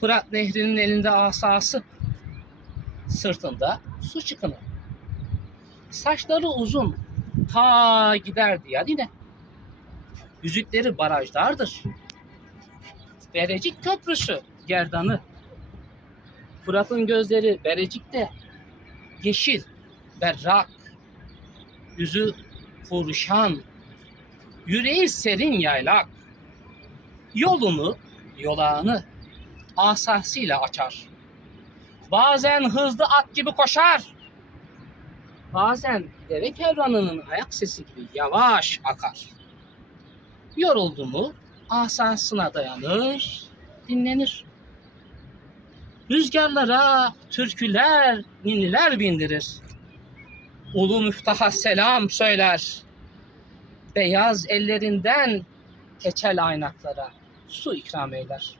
Fırat Nehri'nin elinde asası, sırtında su çıkını. Saçları uzun, ta giderdi ya yine. Yüzükleri barajlardır. Berecik köprüsü, gerdanı. Fırat'ın gözleri Berecik'te yeşil, berrak. Yüzü kuruşan, yüreği serin yaylak. Yolunu, yolağını asasıyla açar. Bazen hızlı at gibi koşar. Bazen dere kervanının ayak sesi gibi yavaş akar. Yoruldu mu asasına dayanır, dinlenir. Rüzgarlara türküler, ninniler bindirir. Ulu müftaha selam söyler. Beyaz ellerinden keçel aynaklara su ikram eyler.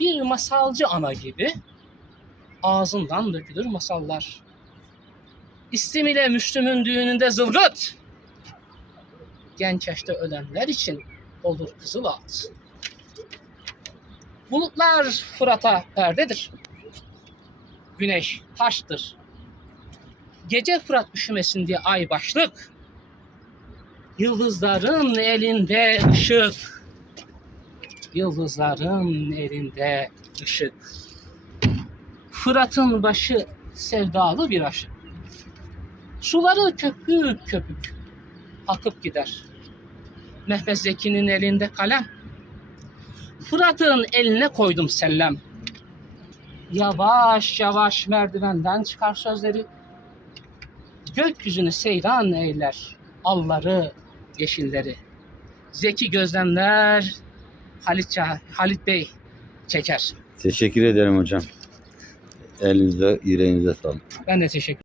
Bir masalcı ana gibi ağzından dökülür masallar. İstim ile Müslüm'ün düğününde zılgıt. Genç yaşta ölenler için olur kızıl at. Bulutlar Fırat'a perdedir. Güneş taştır. Gece Fırat üşümesin diye ay başlık. Yıldızların elinde ışık. Yıldızların elinde ışık. Fırat'ın başı sevdalı bir aşık. Suları köpük köpük akıp gider. Mehmet Zeki'nin elinde kalem. Fırat'ın eline koydum sellem. Yavaş yavaş merdivenden çıkar sözleri. Gökyüzünü seyran eyler. Alları, yeşilleri. Zeki gözlemler Halit, Halit Bey çeker. Teşekkür ederim hocam. Elinize, yüreğinize sağlık. Ben de teşekkür